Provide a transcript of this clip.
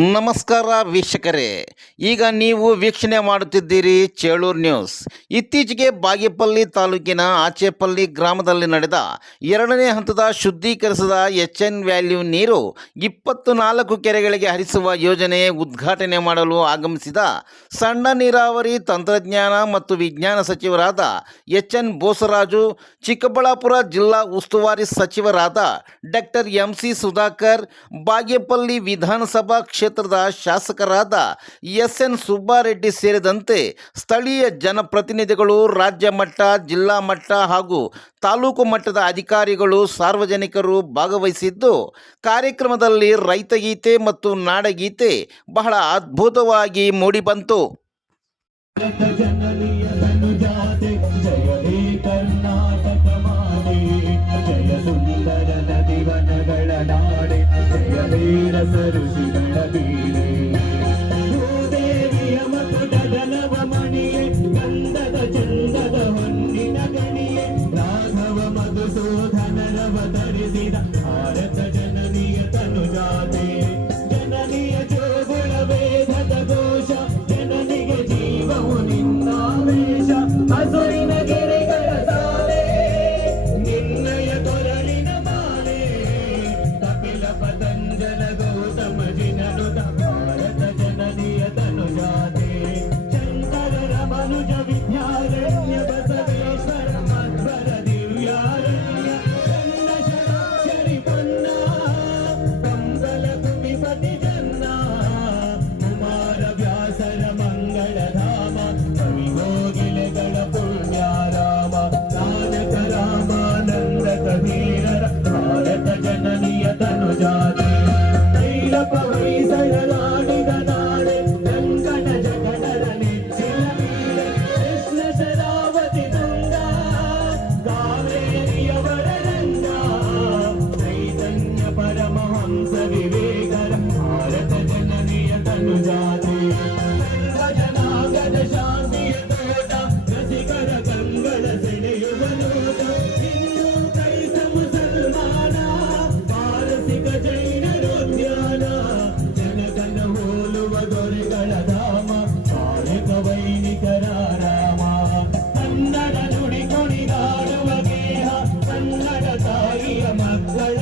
ನಮಸ್ಕಾರ ವೀಕ್ಷಕರೇ, ಈಗ ನೀವು ವೀಕ್ಷಣೆ ಮಾಡುತ್ತಿದ್ದೀರಿ ಚೇಳೂರು ನ್ಯೂಸ್. ಇತ್ತೀಚೆಗೆ ಬಾಗೇಪಲ್ಲಿ ತಾಲೂಕಿನ ಆಚೇಪಲ್ಲಿ ಗ್ರಾಮದಲ್ಲಿ ನಡೆದ 2ನೇ ಹಂತದ ಶುದ್ಧೀಕರಿಸಿದ HN ವ್ಯಾಲ್ಯೂ ನೀರು 24 ಕೆರೆಗಳಿಗೆ ಹರಿಸುವ ಯೋಜನೆ ಉದ್ಘಾಟನೆ ಮಾಡಲು ಆಗಮಿಸಿದ ಸಣ್ಣ ನೀರಾವರಿ ತಂತ್ರಜ್ಞಾನ ಮತ್ತು ವಿಜ್ಞಾನ ಸಚಿವರಾದ HN ಬೋಸರಾಜು, ಚಿಕ್ಕಬಳ್ಳಾಪುರ ಜಿಲ್ಲಾ ಉಸ್ತುವಾರಿ ಸಚಿವರಾದ ಡಾಕ್ಟರ್ MC ಸುಧಾಕರ್, ಬಾಗೇಪಲ್ಲಿ ವಿಧಾನಸಭಾ ಕ್ಷೇತ್ರದ ಶಾಸಕರಾದ SN ಸುಬ್ಬಾರೆಡ್ಡಿ ಸೇರಿದಂತೆ ಸ್ಥಳೀಯ ಜನಪ್ರತಿನಿಧಿಗಳು, ರಾಜ್ಯ ಮಟ್ಟ, ಜಿಲ್ಲಾ ಮಟ್ಟ ಹಾಗೂ ತಾಲೂಕು ಮಟ್ಟದ ಅಧಿಕಾರಿಗಳು, ಸಾರ್ವಜನಿಕರು ಭಾಗವಹಿಸಿದ್ದು, ಕಾರ್ಯಕ್ರಮದಲ್ಲಿ ರೈತಗೀತೆ ಮತ್ತು ನಾಡಗೀತೆ ಬಹಳ ಅದ್ಭುತವಾಗಿ ಮೂಡಿಬಂತು. ಭೂದೇವಿಯ ಮಕುಟದನವ ಮಣಿಯೇ, ಗಂಧದ ಚಂದದ ಹೊನ್ನಿನ ಗಣಿಯೇ, ರಾಘವ ಮಧುಸೂದನರವ ಧರಿಸಿದ ಭಾರತ ಜನನಿಯ ತನುಜಾತೆ. ಜನನಿಯ ಜೋಗುಳ ವೇದದ ಘೋಷ, ಜನನಿಗೆ ಜೀವವು ನಿನ್ನಾವೇಶ. ಹಸುರಿನ ಗಿರಿಗಳ ಸಾಲೆ, ನಿನ್ನಯ ಕೊರಳಿನ ಮಾಲೆ, ಕಪಿಲ ಪತಂಜಲ ಗೌತಮ ಜಿನನುತ ಭಾರತ ಜನನಿಯ ತನುಜಾತೆ. ಶಂಕರರ ಮನುಜ ವಿದ್ಯಾರಣ್ಯ, ಬಸವೇಶ್ವರ ಮಧ್ವರ ದಿವ್ಯಾರಣ್ಯ, ಚನ್ನ ಷಡಾಕ್ಷರಿ ಪೊನ್ನ, ಕಂಬಲ ಕುಮಿಪತಿ ಜನ್ನ, ಕುಮಾರ ವ್ಯಾಸರ ಮಂಗಳಧಾಮ, ಕವಿಗೋಗಿಲೆಗಳ ಪುಣ್ಯಾರಾಮ, ನಾನಕ ರಾಮಾನಂದ ಕಬೀರರ ಭಾರತ ಜನನಿಯ ತನುಜಾತೆ. ತೈಲಪ ಹೊಯ್ಸಳ ನಾಡಿಗ ನಾಡೆ, ಕಂಕಣ ಜಗಡರ ನೆಚ್ಚಿನ ವೀರೆ, ಕೃಷ್ಣ ಶರಾವತಿ ತುಂಗ, ಕಾವೇರಿಯವರ ರಂಗ, ಚೈತನ್ಯ ಪರಮಹಂಸ ವಿವೇಕರ ಭಾರತ ಜನನಿಯ ತನುಜಾತೆ. ಸರ್ವಜನಾಂಗದ ಶಾಂತಿಯ ತೋಟ, ರಸಿಕರ ಕಂಗಳ ಸೆಳೆಯುವ ನೋಟ, ಹಿಂದೂ ಕ್ರೈಸ್ತ ಮುಸಲ್ಮಾನ, ಪಾರಸಿಕ ಜೈನರೋದ್ಯಾನ, ಜನಗಣ ಹೋಲುವ ದೊರೆಗಳ ಧಾಮ, ಭಾರತ ವೈಣಿಕರ ರಾಮ. ಕನ್ನಡ ನುಡಿ ಕುಣಿದಾಡುವ ಗೇಹ, ಕನ್ನಡ ತಾಯಿಯ ಮಕ್ಕಳ